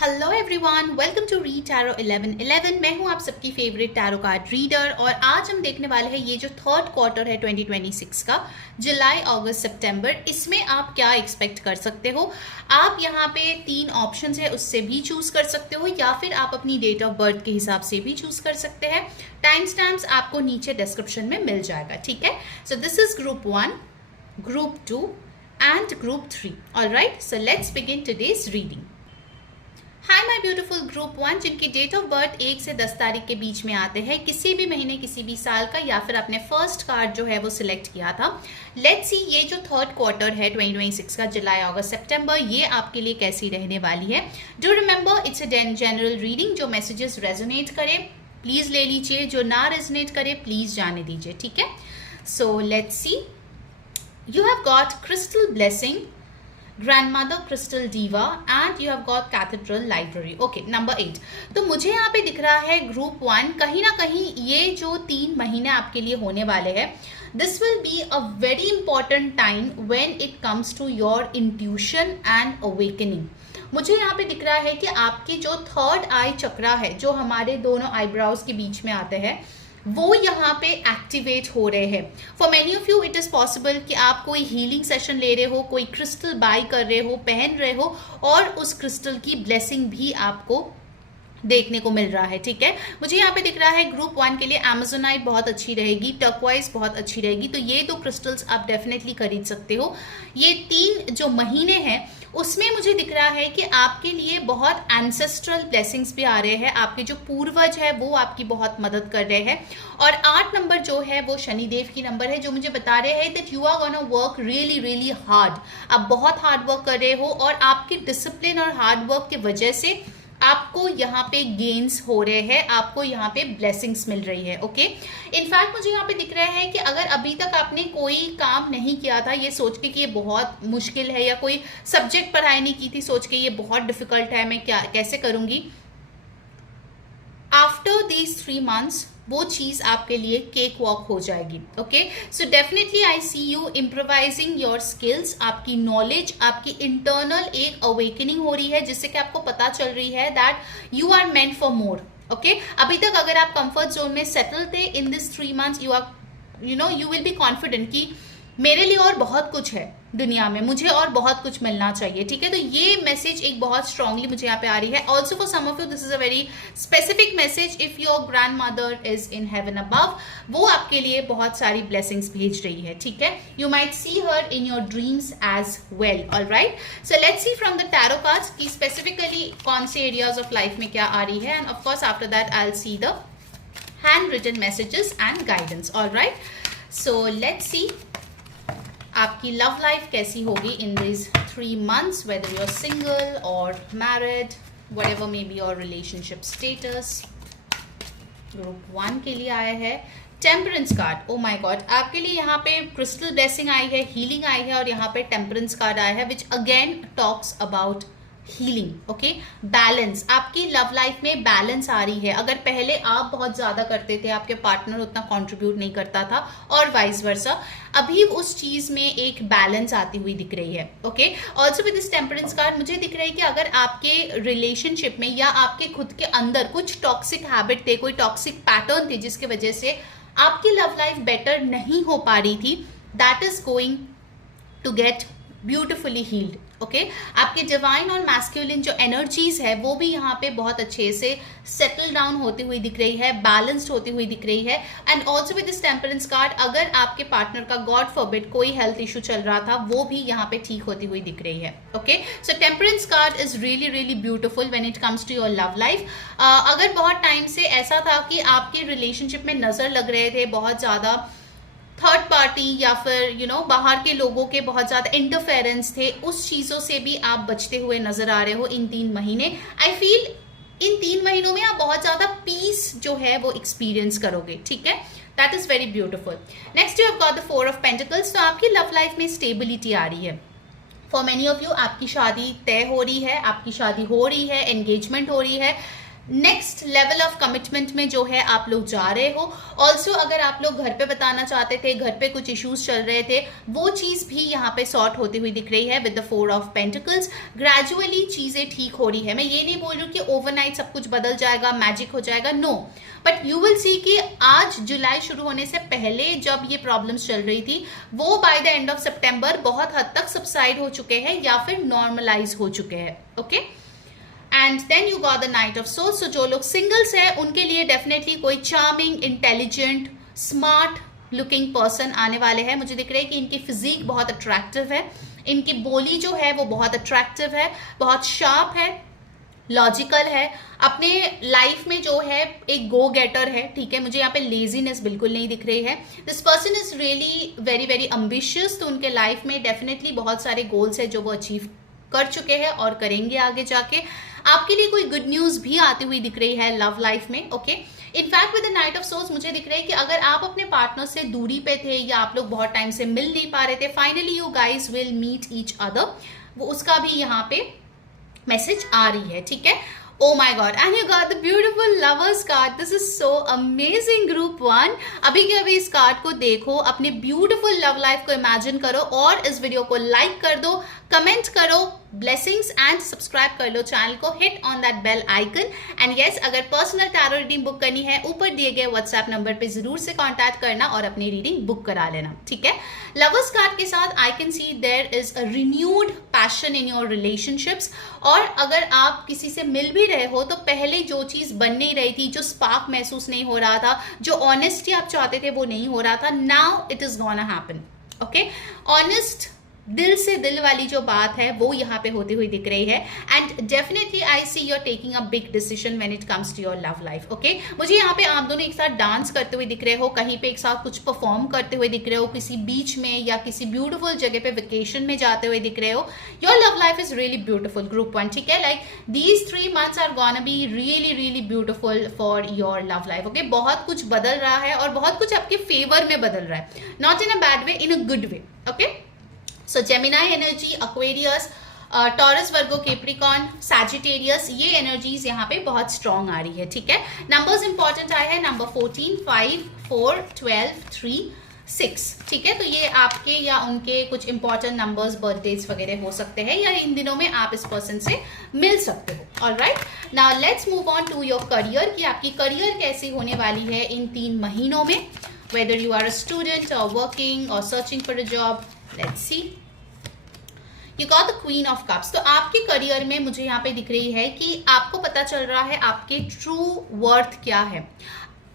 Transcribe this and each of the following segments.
Hello everyone, welcome to read tarot 1111। मैं हूं आप सबकी फेवरेट टैरो कार्ड रीडर और आज हम देखने वाले हैं ये जो थर्ड क्वार्टर है 2026 का, जुलाई अगस्त सितंबर। इसमें आप क्या एक्सपेक्ट कर सकते हो। आप यहाँ पे 3 ऑप्शंस है, उससे भी चूज कर सकते हो या फिर आप अपनी डेट ऑफ बर्थ के हिसाब से भी चूज कर सकते हैं। टाइम स्टैम्प्स आपको नीचे डिस्क्रिप्शन में मिल जाएगा, ठीक है। सो this is group 1, group 2 and group 3। Alright, so let's begin today's reading. Hi my beautiful group 1, जिनकी डेट ऑफ बर्थ 1 से 10 तारीख के बीच में आते हैं, किसी भी महीने किसी भी साल का, या फिर आपने फर्स्ट कार्ड जो है वो सिलेक्ट किया था। लेट्स सी ये जो थर्ड क्वार्टर है 2026 का, जुलाई अगस्त सितंबर, ये आपके लिए कैसी रहने वाली है। Do remember it's a general reading. जो मैसेजेस रेजोनेट करे प्लीज ले लीजिए, जो ना रेजोनेट करे प्लीज जाने दीजिए, ठीक है। So let's see, you have got crystal blessing, grandmother crystal diva and you have got cathedral library. Okay, number 8। तो मुझे यहाँ पे दिख रहा है ग्रुप 1, कहीं ना कहीं ये जो 3 महीने आपके लिए होने वाले हैं, this will be a very important time when it comes to your intuition and awakening. मुझे यहाँ पे दिख रहा है कि आपकी जो थर्ड आई चक्रा है, जो हमारे दोनों आईब्राउज के बीच में आते हैं, वो यहाँ पे एक्टिवेट हो रहे हैं। For many of you it is possible कि आप कोई हीलिंग सेशन ले रहे हो, कोई क्रिस्टल बाय कर रहे हो, पहन रहे हो, और उस क्रिस्टल की ब्लेसिंग भी आपको देखने को मिल रहा है, ठीक है। मुझे यहाँ पे दिख रहा है ग्रुप 1 के लिए एमेजोनाइट बहुत अच्छी रहेगी, टर्क्वाइज बहुत अच्छी रहेगी, तो ये 2 क्रिस्टल्स आप डेफिनेटली खरीद सकते हो। ये 3 जो महीने हैं उसमें मुझे दिख रहा है कि आपके लिए बहुत एंसेस्ट्रल ब्लेसिंग्स भी आ रहे हैं। आपके जो पूर्वज है वो आपकी बहुत मदद कर रहे हैं। और 8 नंबर जो है वो शनिदेव की नंबर है, जो मुझे बता रहे हैं that you are gonna work really really hard. आप बहुत हार्ड वर्क कर रहे हो और आपके डिसिप्लिन और हार्ड वर्क की वजह से आपको यहाँ पे गेन्स हो रहे हैं, आपको यहाँ पे ब्लेसिंग्स मिल रही है। ओके, इनफैक्ट मुझे यहाँ पे दिख रहा है कि अगर अभी तक आपने कोई काम नहीं किया था ये सोच के कि ये बहुत मुश्किल है, या कोई सब्जेक्ट पढ़ाई नहीं की थी सोच के ये बहुत डिफिकल्ट है, मैं क्या कैसे करूंगी, आफ्टर दीज 3 मंथ्स वो चीज आपके लिए केक वॉक हो जाएगी। Okay, so definitely I see you improvising your skills. आपकी नॉलेज, आपकी इंटरनल एक अवेकनिंग हो रही है, जिससे कि आपको पता चल रही है that you are meant for more. Okay, अभी तक अगर आप कंफर्ट जोन में सेटल थे, in this 3 months you are you will be confident कि मेरे लिए और बहुत कुछ है दुनिया में, मुझे और बहुत कुछ मिलना चाहिए, ठीक है। तो ये मैसेज एक बहुत स्ट्रांगली मुझे यहाँ पे आ रही है। Also for some of you this is a very specific message. If your grandmother is in heaven above, वो आपके लिए बहुत सारी ब्लेसिंग्स भेज रही है, ठीक है। You might see her in your dreams as well. Alright, so let's see from the tarot cards कि स्पेसिफिकली कौन से एरियाज ऑफ लाइफ में क्या आ रही है, end of course after that I will see the hand written messages and guidance. Alright, so let's see आपकी love life कैसी होगी in this 3 months, whether you are single और married, whatever may be your relationship status. Group 1 के लिए आया है temperance card. Oh my god, आपके लिए यहाँ पे क्रिस्टल ब्लेसिंग आई है, हीलिंग आई है, और यहाँ पे टेम्परेंस कार्ड आया है which again talks about healing. Okay, balance, आपकी लव लाइफ में बैलेंस आ रही है। अगर पहले आप बहुत ज्यादा करते थे, आपके पार्टनर उतना कंट्रीब्यूट नहीं करता था, और वाइस वर्सा, अभी उस चीज में एक बैलेंस आती हुई दिख रही है। Okay, also with this temperance card मुझे दिख रहा है कि अगर आपके रिलेशनशिप में या आपके खुद के अंदर कुछ टॉक्सिक हैबिट थे, कोई टॉक्सिक पैटर्न थे, जिसकी वजह से आपकी लव लाइफ बेटर नहीं हो पा रही थी, that is going to get beautifully healed. Okay, आपके डिवाइन और मैस्कुलिन जो एनर्जीज है वो भी यहाँ पे बहुत अच्छे से सेटल डाउन होती हुई दिख रही है, बैलेंस्ड होती हुई दिख रही है। And also with this temperance card, अगर आपके पार्टनर का गॉड फॉरबिड कोई हेल्थ इशू चल रहा था, वो भी यहाँ पे ठीक होती हुई दिख रही है। Okay, so temperance card is really really beautiful when it comes to your love life. अगर बहुत टाइम से ऐसा था कि आपके रिलेशनशिप में नजर लग रहे थे बहुत ज्यादा थर्ड पार्टी, या फिर बाहर के लोगों के बहुत ज्यादा इंटरफेरेंस थे, उस चीजों से भी आप बचते हुए नजर आ रहे हो इन 3 महीने। आई फील इन 3 महीनों में आप बहुत ज्यादा पीस जो है वो एक्सपीरियंस करोगे, ठीक है। That is very beautiful. Next you have got the 4 of pentacles. तो आपकी लव लाइफ में स्टेबिलिटी आ रही है। फॉर मेनी ऑफ यू आपकी शादी तय हो रही है, आपकी शादी हो रही है, एंगेजमेंट हो रही है, नेक्स्ट लेवल ऑफ कमिटमेंट में जो है आप लोग जा रहे हो। ऑल्सो अगर आप लोग घर पे बताना चाहते थे, घर पे कुछ इश्यूज चल रहे थे, वो चीज़ भी यहाँ पे सॉर्ट होती हुई दिख रही है with the 4 of pentacles. Gradually चीज़ें ठीक हो रही है। मैं ये नहीं बोल रही हूँ कि ओवरनाइट सब कुछ बदल जाएगा, मैजिक हो जाएगा, no, but you will see कि आज जुलाई शुरू होने से पहले जब ये प्रॉब्लम्स चल रही थी वो बाय द एंड ऑफ सितंबर बहुत हद तक सबसाइड हो चुके हैं या फिर नॉर्मलाइज हो चुके हैं। Okay, and then you got the knight of swords. So जो लोग सिंगल्स हैं उनके लिए डेफिनेटली कोई charming, intelligent, smart looking person आने वाले हैं। मुझे दिख रहा है कि इनकी फिजिक बहुत अट्रैक्टिव है, इनकी बोली जो है वो बहुत अट्रैक्टिव है, बहुत शार्प है, लॉजिकल है, अपने लाइफ में जो है एक गो गेटर है। ठीक है, मुझे यहाँ पे लेजीनेस बिल्कुल नहीं दिख रही है। This person is really very very ambitious. तो उनके लाइफ में डेफिनेटली बहुत सारे गोल्स है जो वो अचीव कर चुके हैं और करेंगे आगे जाके। आपके लिए कोई गुड न्यूज भी आती हुई दिख रही है लव लाइफ में। Okay, in fact with the knight of swords मुझे दिख रहा है कि अगर आप अपने पार्टनर से दूरी पे थे या आप लोग बहुत टाइम से मिल नहीं पा रहे थे, finally you guys will meet each other, वो उसका भी यहाँ पे मैसेज आ रही है। ठीक है, oh my god, and you got the beautiful lovers card. This is so amazing group 1। अभी के अभी इस कार्ड को देखो, अपने ब्यूटीफुल लव लाइफ को इमेजिन करो और इस वीडियो को लाइक कर दो, कमेंट करो, ब्लेसिंग्स एंड सब्सक्राइब कर लो चैनल को, hit on that bell icon. And yes, अगर पर्सनल टैरो रीडिंग बुक करनी है ऊपर दिए गए व्हाट्सएप नंबर पे जरूर से कांटेक्ट करना और अपनी रीडिंग बुक करा लेना। ठीक है, लवर्स कार्ड के साथ I can see there is a renewed passion in your relationships. और अगर आप किसी से मिल भी रहे हो तो पहले जो चीज बन नहीं रही थी, जो स्पार्क महसूस नहीं हो रहा था, जो ऑनेस्टी आप चाहते थे वो नहीं हो रहा था, now it is gonna happen. Okay, honest दिल से दिल वाली जो बात है वो यहाँ पे होती हुई दिख रही है। And definitely I see you are taking a big decision when it comes to your love life. Okay, मुझे यहाँ पे आप दोनों एक साथ डांस करते हुए दिख रहे हो, कहीं पे एक साथ कुछ परफॉर्म करते हुए दिख रहे हो, किसी बीच में या किसी ब्यूटीफुल जगह पे वेकेशन में जाते हुए दिख रहे हो। Your love life is really beautiful group 1। ठीक है, like these 3 months are gonna be really really beautiful for your love life. Okay, बहुत कुछ बदल रहा है और बहुत कुछ आपके फेवर में बदल रहा है, not in a bad way, in a good way. Okay, so Gemini energy, Aquarius, taurus, Virgo, Capricorn, Sagittarius, ये एनर्जीज यहाँ पे बहुत स्ट्रॉन्ग आ रही है। ठीक है, नंबर्स इंपॉर्टेंट आए हैं, नंबर 14, 5, 4, 12, 3, 6। ठीक है, तो ये आपके या उनके कुछ इंपॉर्टेंट नंबर्स, बर्थडेज वगैरह हो सकते हैं या इन दिनों में आप इस पर्सन से मिल सकते हो। Alright, now let's move on to your career कि आपकी करियर कैसी होने वाली है इन 3 महीनों में, whether you are a student और वर्किंग और searching for a job. Let's see, you got the queen of cups. तो आपके करियर में मुझे यहाँ पे दिख रही है कि आपको पता चल रहा है आपके ट्रू वर्थ क्या है।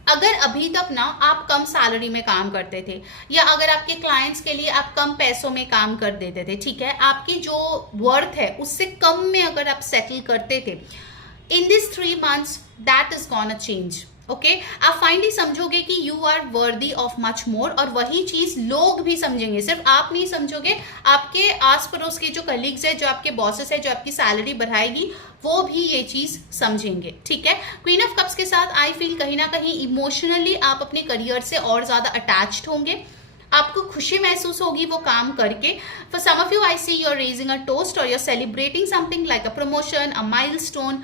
अगर अभी तक ना आप कम सैलरी में काम करते थे या अगर आपके क्लाइंट्स के लिए आप कम पैसों में काम कर देते थे, ठीक है, आपकी जो वर्थ है उससे कम में अगर आप सेटल करते थे, in this 3 months that is gonna change. Okay, आप फाइनली समझोगे कि you are worthy of much more, और वही चीज लोग भी समझेंगे, सिर्फ आप नहीं समझोगे, आपके आस पड़ोस के जो कलीग्स है, जो आपके बॉसेस है, जो आपकी सैलरी बढ़ाएगी, वो भी ये चीज समझेंगे। ठीक है, क्वीन ऑफ कप्स के साथ आई फील कहीं ना कहीं इमोशनली आप अपने करियर से और ज्यादा अटैच्ड होंगे, आपको खुशी महसूस होगी वो काम करके। For some of you I see you are raising a toast और you are celebrating something like a promotion, a milestone,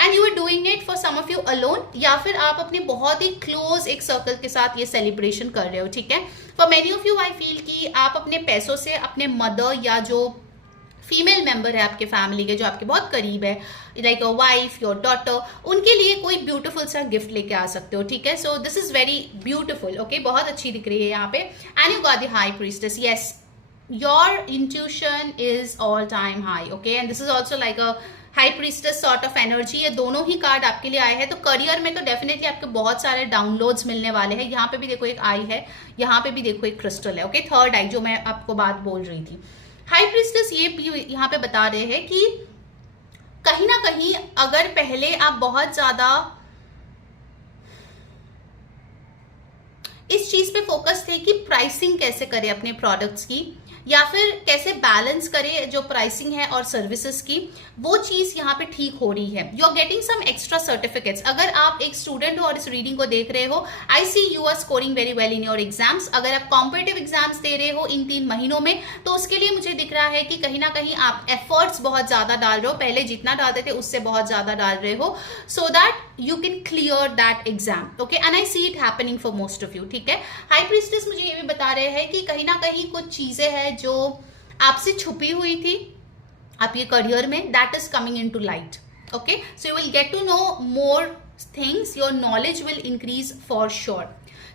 and you are doing it for some of you alone, या फिर आप अपने बहुत ही क्लोज एक circle के साथ ये सेलिब्रेशन कर रहे हो। ठीक है, for many of you I feel कि आप अपने पैसों से अपने मदर या जो फीमेल मेंबर है आपके फैमिली के, जो आपके बहुत करीब है, like your wife, your daughter, उनके लिए कोई ब्यूटीफुल सा गिफ्ट लेके आ सकते हो। ठीक है, सो this is very beautiful. Okay, बहुत अच्छी दिख रही है यहाँ पे। And you got the high priestess. Yes, your intuition is all time high. Okay, and this is also like a high priestess sort of energy. ये दोनों ही कार्ड आपके लिए आए हैं। तो करियर में तो डेफिनेटली आपको बहुत सारे डाउनलोड्स मिलने वाले हैं। यहाँ पे भी देखो एक आई है, यहाँ पे भी देखो एक क्रिस्टल है। ओके, थर्ड आई जो मैं आपको बात बोल रही थी। हाई प्रीस्टेस ये यहाँ पे बता रहे हैं कि कहीं ना कहीं अगर पहले आप बहुत ज्यादा इस चीज पे फोकस थे कि प्राइसिंग कैसे करें अपने प्रोडक्ट्स की, या फिर कैसे बैलेंस करें जो प्राइसिंग है और सर्विसेज की, वो चीज यहाँ पे ठीक हो रही है। You are getting some extra certificates. अगर आप एक स्टूडेंट हो और इस रीडिंग को देख रहे हो, I see you are scoring very well in your exams. अगर आप कॉम्पिटिटिव एग्जाम्स दे रहे हो इन 3 महीनों में, तो उसके लिए मुझे दिख रहा है कि कहीं ना कहीं आप एफर्ट्स बहुत ज्यादा डाल रहे हो, पहले जितना डालते थे उससे बहुत ज्यादा डाल रहे हो, सो that you can clear that exam. Okay, and I see it happening for most of you. ठीक है, हाई प्रीस्टेस मुझे ये भी बता रहे हैं कि कहीं ना कहीं कुछ चीजें हैं जो आपसे छुपी हुई थी आपके करियर में, that is coming into light. Okay, so you will get to know more things, your knowledge will increase for sure.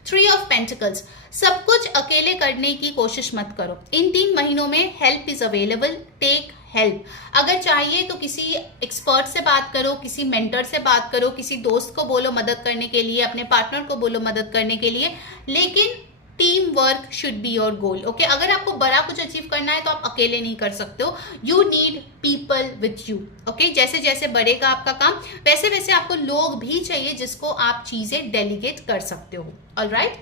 3 of pentacles, सब कुछ अकेले करने की कोशिश मत करो। इन 3 महीनों में help is available, take help. अगर चाहिए तो किसी एक्सपर्ट से बात करो, किसी मेंटर से बात करो, किसी दोस्त को बोलो मदद करने के लिए, अपने पार्टनर को बोलो मदद करने के लिए, लेकिन team work should be your goal. Okay, अगर आपको बड़ा कुछ अचीव करना है तो आप अकेले नहीं कर सकते हो, you need people with you. Okay, जैसे जैसे बढ़ेगा आपका काम, वैसे वैसे आपको लोग भी चाहिए जिसको आप चीजें डेलीगेट कर सकते हो। Alright,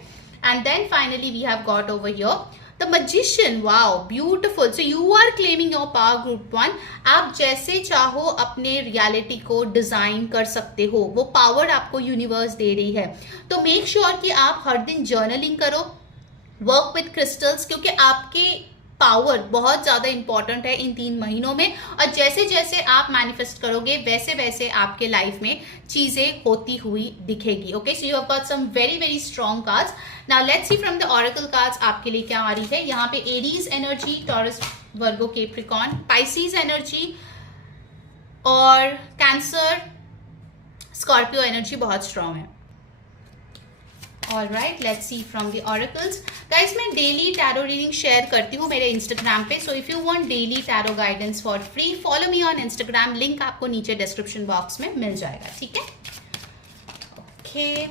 and then finally we have got over here the magician. Wow, beautiful. So you are claiming your power, group 1। आप जैसे चाहो अपने रियलिटी को डिजाइन कर सकते हो, वो पावर आपको यूनिवर्स दे रही है। तो मेक श्योर कि आप हर दिन जर्नलिंग करो, वर्क विथ क्रिस्टल्स, क्योंकि आपके पावर बहुत ज्यादा इंपॉर्टेंट है इन 3 महीनों में। और जैसे जैसे आप मैनिफेस्ट करोगे वैसे वैसे आपके लाइफ में चीजें होती हुई दिखेगी। Okay, so you have got some very very strong cards. Now let's see from the oracle cards आपके लिए क्या आ रही है। यहाँ पे Aries energy, Taurus, Virgo, Capricorn, Pisces energy और कैंसर, स्कॉर्पियो एनर्जी बहुत स्ट्रॉन्ग है। Alright, let's see from the oracles. Guys, मैं डेली टैरो रीडिंग शेयर करती हूँ मेरे इंस्टाग्राम पे, so if you want daily tarot guidance for free, follow me on Instagram. Link आपको नीचे डिस्क्रिप्शन बॉक्स में मिल जाएगा। ठीक है, ओके।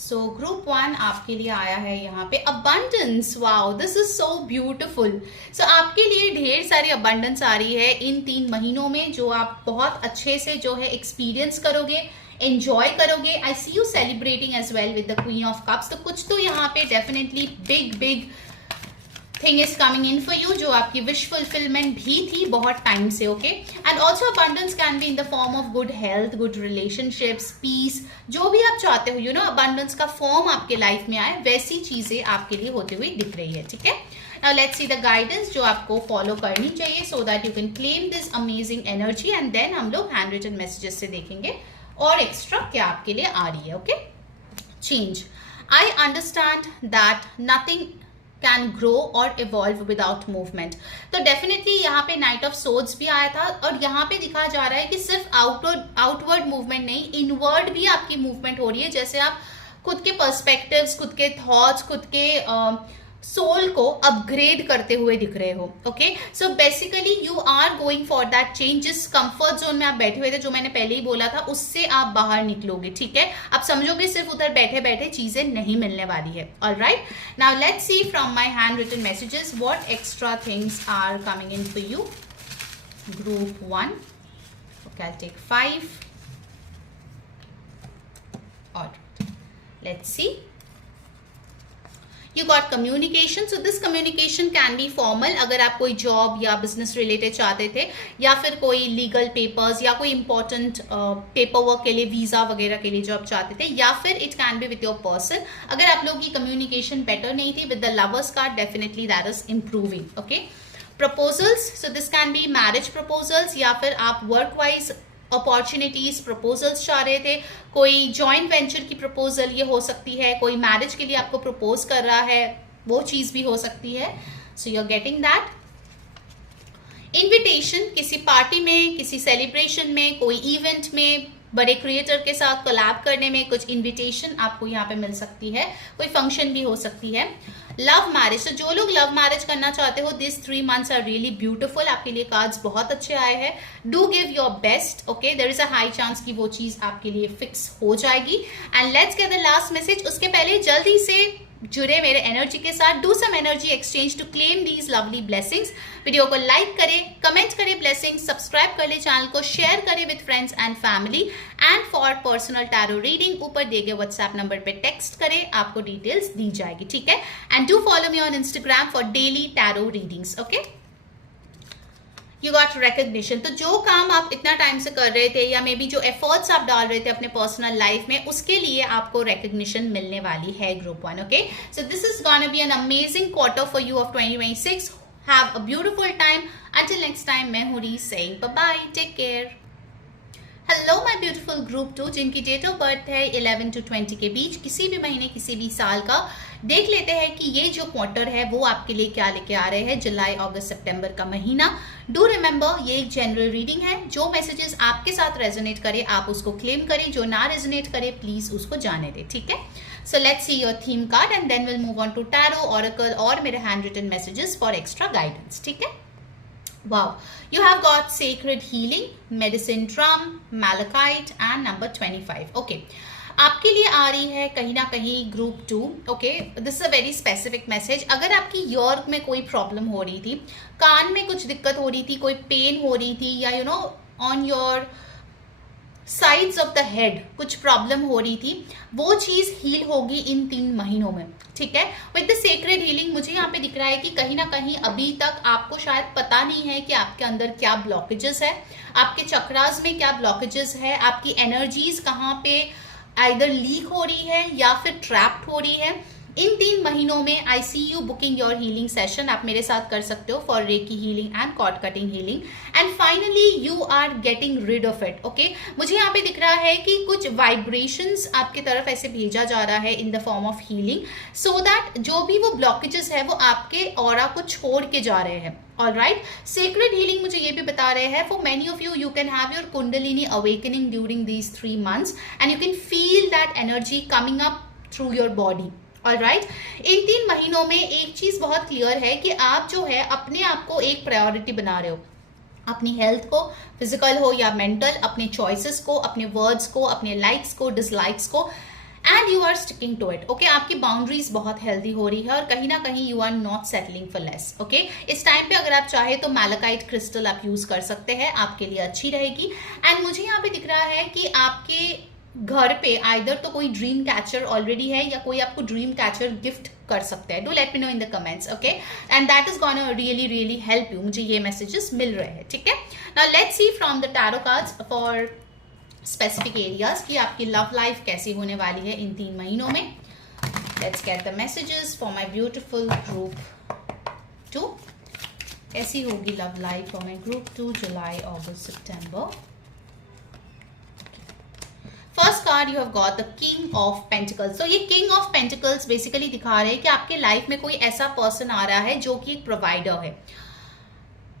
सो ग्रुप 1 आपके लिए आया है यहाँ पे abundance. Wow, this is so beautiful. So आपके लिए ढेर सारी अबंडेंस आ रही है इन 3 महीनों में, जो आप बहुत अच्छे से जो है एक्सपीरियंस करोगे, एंजॉय करोगे। I see you celebrating as well with the queen of cups. तो कुछ तो यहाँ पे definitely big big thing is coming in for you, जो आपकी विश फुलफिलमेंट भी थी बहुत टाइम से। Okay, and also abundance can be in the form of good health, good relationships, peace, जो भी आप चाहते हो, यू नो, अबंडेंस का फॉर्म आपके लाइफ में आए, वैसी चीजें आपके लिए होती हुई दिख रही है। ठीक है, now let's see the guidance जो आपको फॉलो करनी चाहिए so that you can claim this amazing energy, and then हम लोग हैंड रिटन मैसेजेस से देखेंगे और एक्स्ट्रा क्या आपके लिए आ रही है। Okay, change, I understand that nothing can grow और इवॉल्व विदाउट मूवमेंट। तो डेफिनेटली यहाँ पे नाइट ऑफ सोर्ड्स भी आया था, और यहाँ पे दिखाया जा रहा है कि सिर्फ आउटवर्ड मूवमेंट नहीं, इनवर्ड भी आपकी मूवमेंट हो रही है। जैसे आप खुद के पर्सपेक्टिव्स, खुद के थॉट्स, खुद के सोल को अपग्रेड करते हुए दिख रहे हो। Okay, so basically you are going for that change. जिस कंफर्ट जोन में आप बैठे हुए थे, जो मैंने पहले ही बोला था, उससे आप बाहर निकलोगे। ठीक है, आप समझोगे सिर्फ उधर बैठे बैठे चीजें नहीं मिलने वाली है। Alright, now let's see from my hand written messages what extra things are coming in for you, group 1. Okay, I take 5. Alright, let's see. You got communication, so this communication can be formal. अगर आप कोई job या business related चाहते थे, या फिर कोई legal papers या कोई इंपॉर्टेंट पेपर वर्क के लिए, वीजा वगैरह के लिए जो आप चाहते थे, या फिर it can be with your person. अगर आप लोगों की कम्युनिकेशन बेटर नहीं थी, with the lovers card definitely that is improving. Okay, proposals, so this can B marriage proposals, या फिर आप वर्क वाइज अपॉर्चुनिटीज प्रपोजल्स चाह रहे थे, कोई जॉइंट वेंचर की प्रपोजल ये हो सकती है, कोई मैरिज के लिए आपको प्रपोज कर रहा है, वो चीज भी हो सकती है। So you are getting that invitation, किसी पार्टी में, किसी सेलिब्रेशन में, कोई इवेंट में, बड़े क्रिएटर के साथ कोलैब करने में कुछ इनविटेशन आपको यहाँ पे मिल सकती है, कोई फंक्शन भी हो सकती है। लव मैरिज, तो जो लोग लव मैरिज करना चाहते हो, this 3 months are really beautiful. आपके लिए कार्ड्स बहुत अच्छे आए हैं। Do give your best. Okay, there is a high chance कि वो चीज आपके लिए फिक्स हो जाएगी। And let's get the last message. उसके पहले जल्दी से जुड़े मेरे एनर्जी के साथ। Do some energy exchange to claim these lovely blessings. Video को लाइक करें, कमेंट करें ब्लेसिंग्स, सब्सक्राइब कर ले चैनल को, शेयर करें with friends and family. And for personal tarot reading ऊपर दिए गए व्हाट्सएप नंबर पे टेक्स्ट करें, आपको डिटेल्स दी जाएगी, ठीक है। And do follow me on Instagram for daily tarot readings, okay. You got recognition. तो जो काम आप इतना टाइम से कर रहे थे या मे बी जो एफर्ट्स आप डाल रहे थे अपने पर्सनल लाइफ में, उसके लिए आपको रिकग्निशन मिलने वाली है group 1, okay. So this is gonna be an amazing quarter for you of 2026। Have a beautiful time. Until next time, मैं हूँ Reese saying bye bye, take care. Hello my beautiful group 2 जिनकी date of birth है 11 to 20 के बीच, किसी भी महीने किसी भी साल का। देख लेते हैं कि ये जो क्वार्टर है वो आपके लिए क्या लेके आ रहे हैं, जुलाई अगस्त सितंबर का महीना। डू रिमेंबर ये एक जनरल रीडिंग है। जो मैसेजेस आपके साथ रेजोनेट करे आप उसको क्लेम करें, जो ना रेजोनेट करे प्लीज उसको जाने दें, ठीक है। So let's see your theme card and then will move on to tarot, oracle और मेरे hand written messages for extra guidance, ठीक है। Wow, you have got sacred healing, medicine drum, malachite and number 25. Okay, आपके लिए आ रही है कहीं ना कहीं group 2, okay. This is a very specific message. अगर आपकी ईयर में कोई प्रॉब्लम हो रही थी, कान में कुछ दिक्कत हो रही थी, कोई पेन हो रही थी, या you know on your sides of the head कुछ प्रॉब्लम हो रही थी, वो चीज हील होगी इन 3 महीनों में, ठीक है। विद द सेक्रेड हीलिंग मुझे यहाँ पे दिख रहा है कि कहीं ना कहीं अभी तक आपको शायद पता नहीं है कि आपके अंदर क्या ब्लॉकेजेस है, आपके चक्रास में क्या ब्लॉकेजेस है, आपकी एनर्जीज कहाँ पे आइदर लीक हो रही है या फिर ट्रैप्ड हो रही है। इन 3 महीनों में I see you booking your healing session. आप मेरे साथ कर सकते हो for reiki healing and cord cutting healing and finally you are getting rid of it, okay. मुझे यहाँ पे दिख रहा है कि कुछ वाइब्रेशंस आपकी तरफ ऐसे भेजा जा रहा है इन the form of healing, so that जो भी वो ब्लॉकेजेस है वो आपके ऑरा को छोड़ के जा रहे हैं। All right, sacred healing मुझे ये भी बता रहे हैं for many of you, you can have your Kundalini awakening during these 3 months and you can feel that energy coming up through your body. All right, इन 3 महीनों में एक चीज बहुत क्लियर है कि आप जो है अपने आप को एक प्रायोरिटी बना रहे हो, अपनी हेल्थ को, फिजिकल हो या मेंटल, अपने चॉइसेस को, अपने वर्ड्स को, अपने लाइक्स को, डिसलाइक्स को, and you are sticking to it, okay. आपकी बाउंड्रीज बहुत हेल्दी हो रही है और कहीं ना कहीं you are not settling for less, okay. इस टाइम पे अगर आप चाहे तो मैलाकाइट क्रिस्टल आप यूज कर सकते हैं, आपके लिए अच्छी रहेगी। एंड मुझे यहाँ पे दिख रहा है कि आपके घर पे आइदर तो कोई ड्रीम कैचर ऑलरेडी है या कोई आपको ड्रीम कैचर गिफ्ट कर सकता है। Do let me know in the comments, okay, and that is gonna really really help you. मुझे ये मैसेजेस मिल रहे हैं, ठीक है। Now let's see from the tarot cards for specific areas कि आपकी लव लाइफ कैसी होने वाली है इन 3 महीनों में। Let's get the messages for my beautiful group 2। कैसी होगी love life for my group 2 जुलाई अगस्त सितंबर। First card you have got the king of pentacles. तो ये किंग ऑफ पेंटिकल्स बेसिकली दिखा रहे हैं कि आपके लाइफ में कोई ऐसा पर्सन आ रहा है जो कि एक प्रोवाइडर है।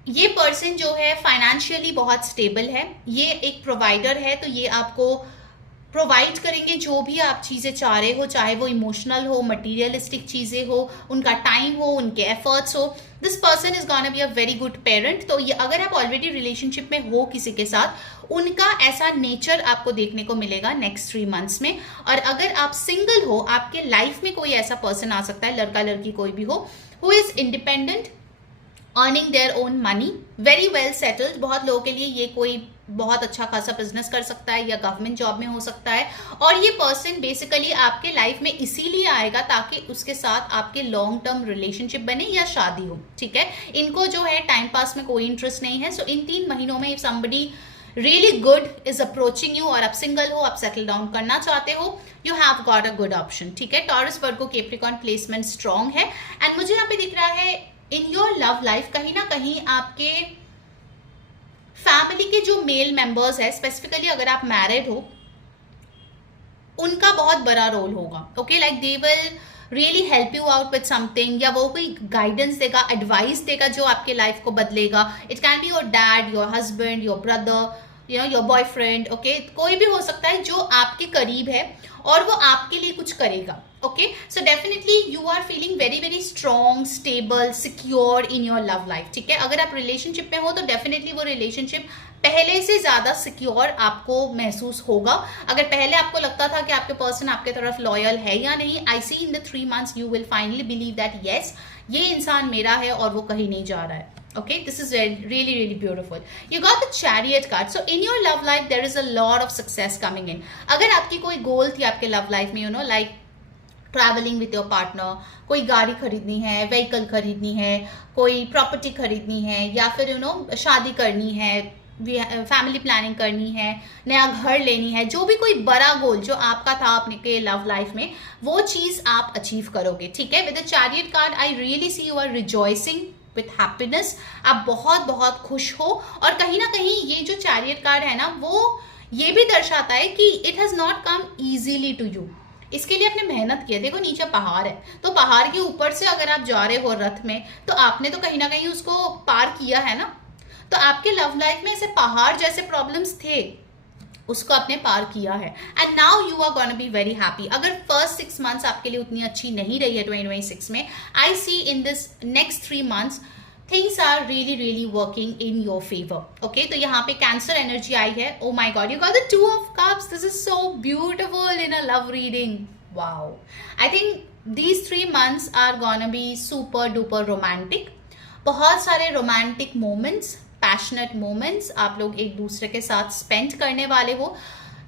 ये पर्सन जो है फाइनेंशियली बहुत स्टेबल है, ये एक प्रोवाइडर है, तो ये आपको प्रोवाइड करेंगे जो भी आप चीज़ें चाह रहे हो, चाहे वो इमोशनल हो, मटीरियलिस्टिक चीज़ें हो, उनका टाइम हो, उनके एफर्ट्स हो। This person is gonna B a very good parent. तो ये अगर आप ऑलरेडी रिलेशनशिप में हो किसी के साथ, उनका ऐसा नेचर आपको देखने को मिलेगा नेक्स्ट 3 मंथ्स में। और अगर आप सिंगल हो, आपके लाइफ में कोई ऐसा पर्सन आ सकता है, लड़का लड़की कोई भी हो, who is independent, earning their own money, very well settled. बहुत लोगों के लिए ये कोई बहुत अच्छा खासा बिजनेस कर सकता है या गवर्नमेंट जॉब में हो सकता है। और ये पर्सन बेसिकली आपके लाइफ में इसीलिए आएगा ताकि उसके साथ आपके लॉन्ग टर्म रिलेशनशिप बने या शादी हो, ठीक है। इनको जो है टाइम पास में कोई इंटरेस्ट नहीं है। सो इन 3 महीनों में if somebody really good is approaching you और आप सिंगल हो, आप सेटल डाउन करना चाहते हो, you have got a good option, ठीक है। Taurus Virgo Capricorn placement strong है। एंड मुझे यहाँ पे दिख रहा है इन योर लव लाइफ कहीं ना कहीं आपके फैमिली के जो मेल मेंबर्स है, स्पेसिफिकली अगर आप मैरिड हो, उनका बहुत बड़ा रोल होगा, okay. Like they will really help you out with something, या वो कोई गाइडेंस देगा, एडवाइस देगा जो आपके लाइफ को बदलेगा। It can be your dad, your husband, your brother, you know your boyfriend, okay. कोई भी हो सकता है जो आपके करीब है और वो आपके लिए कुछ करेगा, okay, so definitely you are feeling very very strong, stable, secure in your love life, ठीक है। अगर आप रिलेशनशिप में हो तो डेफिनेटली वो रिलेशनशिप पहले से ज्यादा सिक्योर आपको महसूस होगा। अगर पहले आपको लगता था कि आपके पर्सन आपके तरफ लॉयल है या नहीं, I see in the 3 months you will finally believe that yes, ये इंसान मेरा है और वो कहीं नहीं जा रहा है। Okay, this is really really beautiful. You got the Chariot card. So in your love life there is a lot of success coming in. अगर आपकी कोई गोल थी आपके लव लाइफ में, like travelling with your partner, कोई गाड़ी खरीदनी है, व्हीकल खरीदनी है, कोई प्रॉपर्टी खरीदनी है, या फिर शादी करनी है, फैमिली प्लानिंग करनी है, नया घर लेनी है, जो भी कोई बड़ा गोल जो आपका था अपने के लव लाइफ में, वो चीज आप अचीव करोगे, ठीक है। With the chariot card I really see you are rejoicing with happiness. आप बहुत बहुत खुश हो, और कहीं ना कहीं ये जो चैरियट कार्ड है ना, वो ये भी दर्शाता है कि it has not come easily to you. इसके लिए आपने मेहनत की है। देखो नीचे पहाड़ है, तो पहाड़ के ऊपर से अगर आप जा रहे हो रथ में, तो आपने तो कहीं ना कहीं उसको पार किया है ना। तो आपके लव लाइफ में ऐसे पहाड़ जैसे प्रॉब्लम्स थे, उसको आपने पार किया है, and now you are gonna be very happy. अगर फर्स्ट 6 months आपके लिए उतनी अच्छी नहीं रही है 2026 में, I see in this next 3 months things are really really working in your favour. Okay, तो यहाँ पे कैंसर एनर्जी आई है। Oh my god, you got the 2 of cups. This is so beautiful in a love reading. Wow, I think these 3 months are gonna be super duper romantic. बहुत सारे romantic moments, passionate moments आप लोग एक दूसरे के साथ spend करने वाले हो।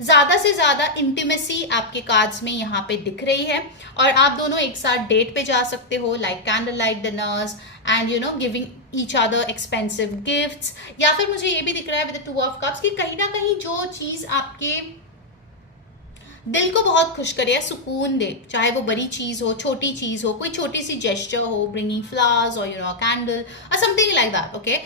ज़्यादा से ज़्यादा इंटीमेसी आपके कार्ड्स में यहाँ पे दिख रही है, और आप दोनों एक साथ डेट पे जा सकते हो, like candle light dinners and giving each other expensive gifts. या फिर मुझे ये भी दिख रहा है विद 2 of cups कि कहीं ना कहीं जो चीज़ आपके दिल को बहुत खुश करे या सुकून दे, चाहे वो बड़ी चीज़ हो, छोटी चीज़ हो, कोई छोटी सी जेस्चर हो, ब्रिंगिंग फ्लावर्स और कैंडल और समथिंग लाइक दैट, ओके,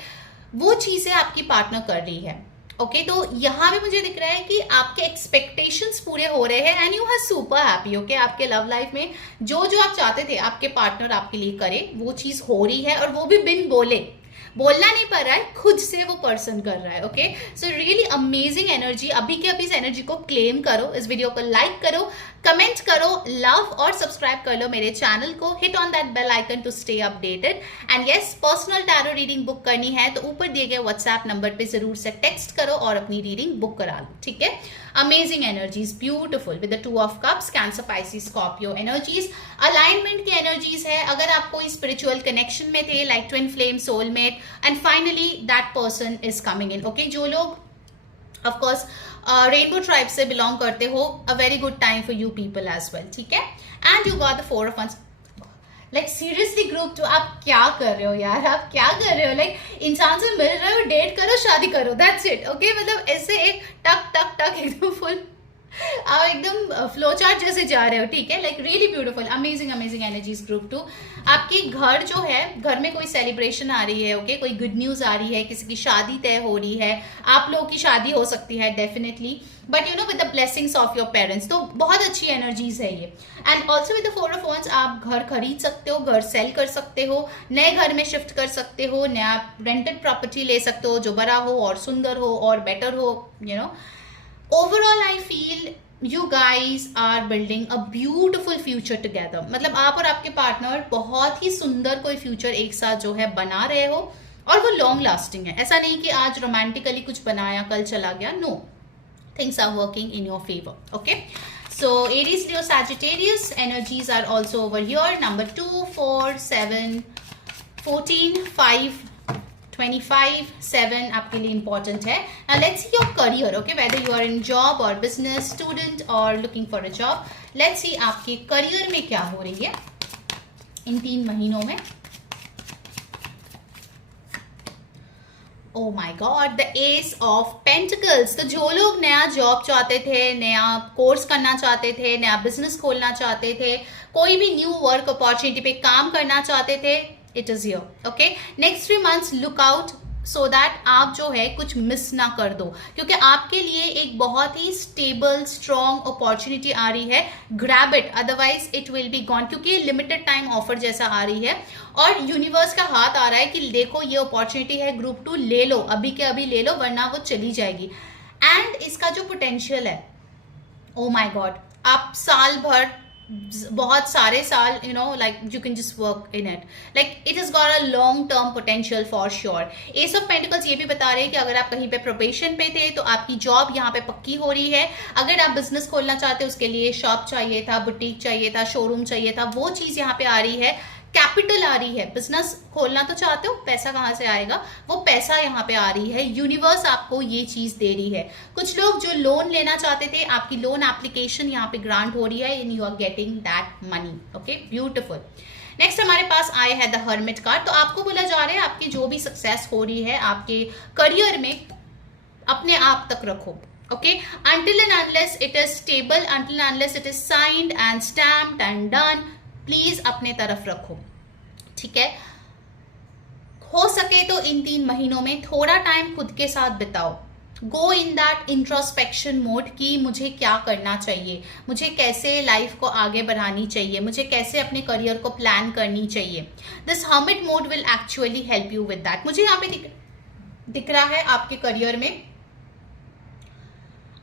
वो चीज़ें आपकी पार्टनर कर रही है। ओके, तो यहाँ पे मुझे दिख रहा है कि आपके एक्सपेक्टेशंस पूरे हो रहे हैं, and you are super happy. Okay, आपके लव लाइफ में जो जो आप चाहते थे आपके पार्टनर आपके लिए करे, वो चीज़ हो रही है, और वो भी बिन बोले, बोलना नहीं पड़ रहा है, खुद से वो पर्सन कर रहा है। Okay, so really amazing energy. अभी के अभी इस एनर्जी को क्लेम करो, इस वीडियो को लाइक करो, कमेंट करो, लव और सब्सक्राइब कर लो मेरे चैनल को, hit on that bell icon to stay updated. And yes, personal tarot reading book करनी है तो ऊपर दिए गए व्हाट्सएप नंबर पे जरूर से टेक्स्ट करो और अपनी रीडिंग बुक करा लो, ठीक है। Amazing energies, beautiful with the 2 of cups, Cancer, Pisces, Scorpio energies, alignment की एनर्जीज है। अगर आप कोई स्पिरिचुअल कनेक्शन में थे, like twin flame, soulmate, and finally that person is coming in. Okay, जो लोग ऑफ कोर्स रेनबो ट्राइब से बिलोंग करते हो, a very good time for you people as well, ठीक है। And you got the 4 of wands. Like seriously group 2, आप क्या कर रहे हो यार, आप क्या कर रहे हो? लाइक इंसान से मिल रहे हो, डेट करो, शादी करो, दैट्स इट। ओके, मतलब ऐसे एक टक टक टक एकदम फुल, आप एकदम फ्लो चार्ट जैसे जा रहे हो, ठीक है। Like really beautiful, amazing amazing energies group 2। आपके घर जो है, घर में कोई सेलिब्रेशन आ रही है, ओके, कोई गुड न्यूज आ रही है, किसी की शादी तय हो रही है, आप लोगों की शादी हो सकती है definitely, but with the blessings of your parents. तो बहुत अच्छी एनर्जीज है ये। And also with the 4 of wands, आप घर खरीद सकते हो, घर सेल कर सकते हो, नए घर में शिफ्ट कर सकते हो, नया रेंटेड प्रॉपर्टी ले सकते हो जो बड़ा हो और सुंदर हो और बेटर हो, overall I feel you guys are building a beautiful future together. मतलब आप और आपके पार्टनर बहुत ही सुंदर कोई फ्यूचर एक साथ जो है बना रहे हो, और वो लॉन्ग लास्टिंग है। ऐसा नहीं कि आज रोमांटिकली कुछ बनाया कल चला गया, no, things are working in your favour. Okay, so Aries, Leo, Sagittarius energies are also over here. Number 2, 4, 7, 14, 5, 25, 7 आपके लिए important है। Now let's see your career, okay, whether you are in job or business, student or looking for a job. Let's see आपके career में क्या हो रही है इन 3 महीनों में। Oh my God, the Ace of Pentacles. तो जो लोग नया जॉब चाहते थे, नया कोर्स करना चाहते थे, नया बिजनेस खोलना चाहते थे, कोई भी न्यू वर्क अपॉर्चुनिटी पे काम करना चाहते थे, it is here. Okay, next 3 months look out so that आप जो है कुछ मिस ना कर दो, क्योंकि आपके लिए एक बहुत ही स्टेबल स्ट्रॉन्ग अपॉर्चुनिटी आ रही है। Grab it, otherwise it will be gone, क्योंकि ये लिमिटेड टाइम ऑफर जैसा आ रही है, और यूनिवर्स का हाथ आ रहा है कि देखो ये अपॉर्चुनिटी है, ग्रुप 2 ले लो, अभी के अभी ले लो, वरना वो चली जाएगी। एंड इसका जो पोटेंशियल है, ओ माय गॉड, आप साल भर बहुत सारे साल, you know, like you can just work in it, like it is got a long term potential for sure. S of pentacles ये भी बता रहे हैं कि अगर आप कहीं पे प्रोबेशन पे थे तो आपकी जॉब यहाँ पे पक्की हो रही है। अगर आप बिजनेस खोलना चाहते हो, उसके लिए शॉप चाहिए था, बुटीक चाहिए था, शोरूम चाहिए था, वो चीज यहाँ पे आ रही है। कैपिटल आ रही है, बिजनेस खोलना तो चाहते हो, पैसा कहाँ से आएगा, वो पैसा यहाँ पे आ रही है। यूनिवर्स आपको ये चीज दे रही है। कुछ लोग जो लोन लेना चाहते थे, आपकी लोन एप्लीकेशन यहाँ पे ग्रांट हो रही है and you are getting that money. Okay, beautiful. Next हमारे पास आए है द हर्मिट कार्ड। तो आपको बोला जा रहा है आपकी जो भी सक्सेस हो रही है आपके करियर में, अपने आप तक रखो। Okay, until and unless it is stable, until and unless it is signed and stamped and done, please अपने तरफ रखो, ठीक है। हो सके तो इन 3 महीनों में थोड़ा टाइम खुद के साथ बिताओ। गो इन दैट इंट्रोस्पेक्शन मोड कि मुझे क्या करना चाहिए, मुझे कैसे लाइफ को आगे बढ़ानी चाहिए, मुझे कैसे अपने करियर को प्लान करनी चाहिए। This hermit mode will actually help you with that. मुझे यहाँ पे दिख रहा है आपके करियर में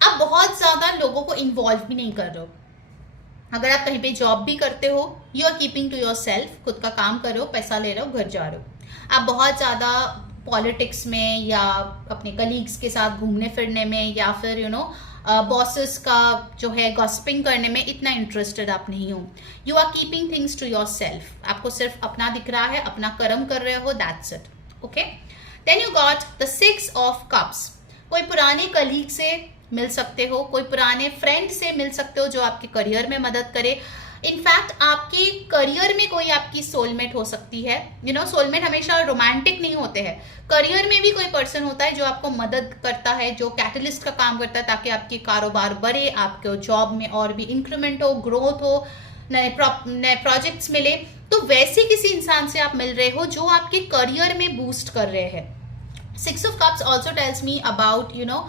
आप बहुत ज्यादा लोगों को इन्वॉल्व भी नहीं कर रहे हो। अगर आप कहीं पे जॉब भी करते हो, you are keeping to yourself, खुद का काम कर रहे हो, पैसा ले रहे हो, घर जा रहे हो। आप बहुत ज़्यादा पॉलिटिक्स में या अपने कलीग्स के साथ घूमने फिरने में या फिर यू नो बॉसेस का जो है गॉसिपिंग करने में इतना इंटरेस्टेड आप नहीं हो। You are keeping things to yourself. आपको सिर्फ अपना दिख रहा है, अपना कर्म कर रहे हो, that's it. Okay, then you got the 6 of cups. कोई पुराने कलीग से मिल सकते हो, कोई पुराने फ्रेंड से मिल सकते हो जो आपके करियर में मदद करे। इनफैक्ट आपके करियर में कोई आपकी सोलमेट हो सकती है। यू नो, सोलमेट हमेशा रोमांटिक नहीं होते हैं, करियर में भी कोई पर्सन होता है जो आपको मदद करता है, जो कैटलिस्ट का काम करता है ताकि आपके कारोबार बढ़े, आपके जॉब में और भी इंक्रीमेंट हो, ग्रोथ हो, नए प्रोजेक्ट्स मिले। तो वैसे किसी इंसान से आप मिल रहे हो जो आपके करियर में बूस्ट कर रहे हैं। 6 of cups also tells me about you know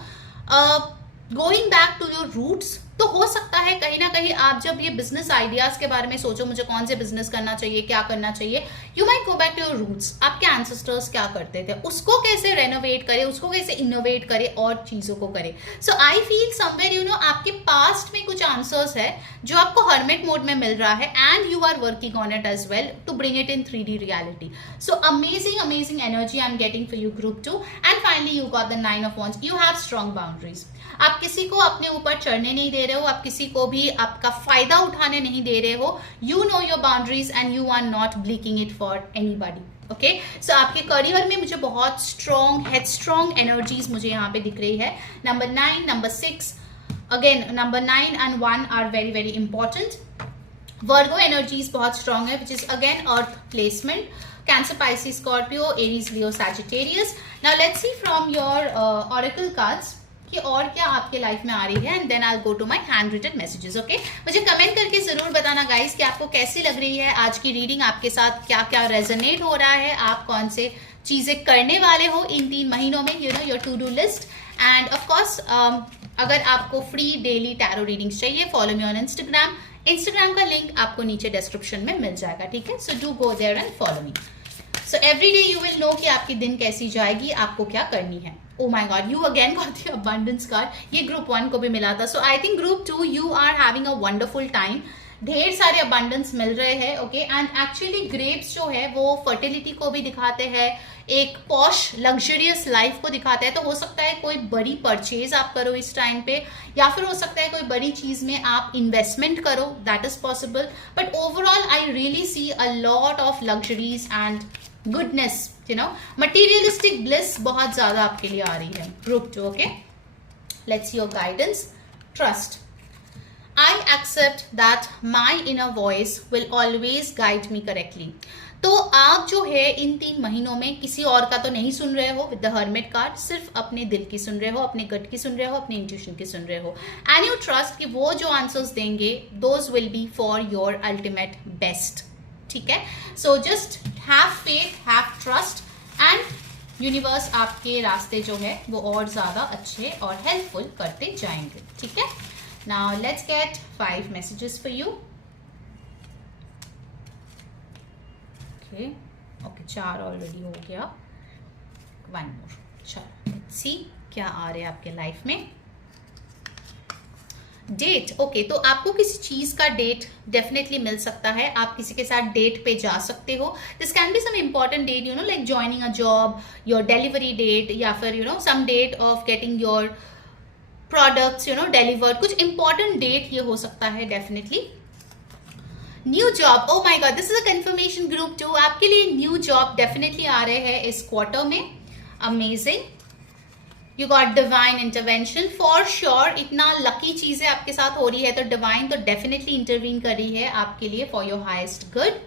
going back to your roots. तो हो सकता है कहीं ना कहीं आप जब ये बिजनेस आइडियाज के बारे में सोचो, मुझे कौन से बिजनेस करना चाहिए, क्या करना चाहिए, you might go back to your roots. आपके एंसेस्टर्स क्या करते थे, उसको कैसे रेनोवेट करे, उसको कैसे इनोवेट करे और चीजों को करे। So I feel somewhere you know आपके पास्ट में कुछ आंसर्स है जो आपको हर्मिट मोड में मिल रहा है and you are working on it as well to bring it in 3D reality. So amazing energy I am getting for you group 2। And finally you got the 9 of wands। You have strong boundaries. आप किसी को अपने ऊपर चढ़ने नहीं दे रहे हो, आप किसी को भी आपका फायदा उठाने नहीं दे रहे हो। You know your boundaries and you are not breaking it for anybody. Okay, so आपके करियर में मुझे बहुत स्ट्रॉन्ग हेडस्ट्रॉन्ग एनर्जीज मुझे यहाँ पे दिख रही है। Number 9, number 6, again number 9 and 1 are very very important. Virgo energies बहुत स्ट्रॉन्ग है, which is again earth placement. Cancer, Pisces, Scorpio, Aries, Leo, Sagittarius. Now let's see from your oracle cards कि और क्या आपके लाइफ में आ रही है and then I go to my hand written messages. Okay, मुझे कमेंट करके जरूर बताना गाइस कि आपको कैसी लग रही है आज की रीडिंग, आपके साथ क्या क्या रेजोनेट हो रहा है, आप कौन से चीजें करने वाले हो इन 3 महीनों में, you know your to do list. And of course अगर आपको फ्री डेली टैरो रीडिंग्स चाहिए, follow me on Instagram. Instagram का लिंक आपको नीचे डिस्क्रिप्शन में मिल जाएगा, ठीक है। So do go there and follow me. So every day you will know कि आपकी दिन कैसी जाएगी, आपको क्या करनी है। Oh my God, you again got the abundance card। ये ग्रुप 1 को भी मिला था। So I think group 2 you are having a wonderful time. ढेर सारे अबंडेंस मिल रहे हैं। ओके, एंड एक्चुअली ग्रेप्स जो है वो फर्टिलिटी को भी दिखाते हैं, एक पॉश लग्जरियस लाइफ को दिखाते हैं। तो हो सकता है कोई बड़ी परचेज आप करो इस टाइम पे, या फिर हो सकता है कोई बड़ी चीज में आप इन्वेस्टमेंट करो, that is possible. But overall I really C a lot of luxuries and goodness, you know materialistic bliss बहुत ज्यादा आपके लिए आ रही है group 2। Okay, let's see your guidance. Trust. I accept that my inner voice will always guide me correctly। तो आप जो है इन 3 महीनों में किसी और का तो नहीं सुन रहे हो विद द हर्मिट कार्ड, सिर्फ अपने दिल की सुन रहे हो, अपने गट की सुन रहे हो, अपने इंट्यूशन की सुन रहे हो। एंड यू ट्रस्ट कि वो जो आंसर्स देंगे those will be for your ultimate best, ठीक है। So just have faith, have trust and universe आपके रास्ते जो है वो और ज्यादा अच्छे और हेल्पफुल करते जाएंगे, ठीक है। Now let's get 5 messages for you। Okay, 4 already हो गया, 1 more। चलो let's see क्या आ रहे हैं आपके लाइफ में। डेट, ओके, तो आपको किसी चीज का डेट डेफिनेटली मिल सकता है, आप किसी के साथ डेट पे जा सकते हो. This can be some important date, you know, like joining a job, your delivery date, या फिर you know some date of getting your products you know delivered. कुछ इंपॉर्टेंट डेट ये हो सकता है definitely. New job, oh my God, this is a confirmation group 2. आपके लिए new job definitely आ रहे हैं इस क्वार्टर में. Amazing. You got divine intervention for sure. इतना लकी चीजें आपके साथ हो रही है तो डिवाइन तो डेफिनेटली इंटरवीन कर रही है आपके लिए for your highest good.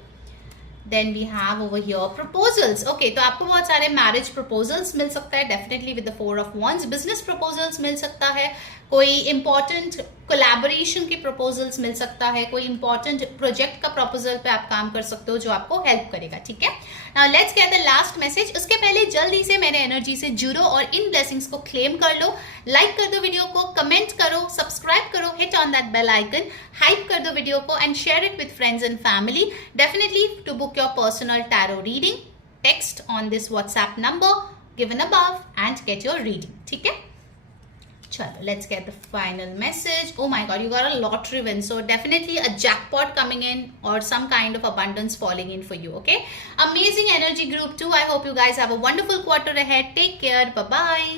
Then we have over here proposals. Okay, तो आपको बहुत सारे मैरिज प्रपोजल्स मिल सकता है definitely with the 4 of wands. Business proposals मिल सकता है, कोई इंपॉर्टेंट कोलैबोरेशन के प्रपोजल्स मिल सकता है, कोई इंपॉर्टेंट प्रोजेक्ट का प्रपोजल पे आप काम कर सकते हो जो आपको हेल्प करेगा. ठीक है, now let's get the last message. उसके पहले जल्दी से मेरे एनर्जी से जुड़ो और इन ब्लेसिंग्स को क्लेम कर लो. लाइक कर दो वीडियो को, कमेंट करो, सब्सक्राइब करो, hit on that bell icon, hype कर दो वीडियो को and share it with friends and family. Definitely to book your personal tarot reading, text on this WhatsApp number given above and get your reading. ठीक है, चलो let's get the final message. Oh my god, you got a lottery win, so definitely a jackpot coming in or some kind of abundance falling in for you. Okay, amazing energy group 2. I hope you guys have a wonderful quarter ahead. Take care, bye bye.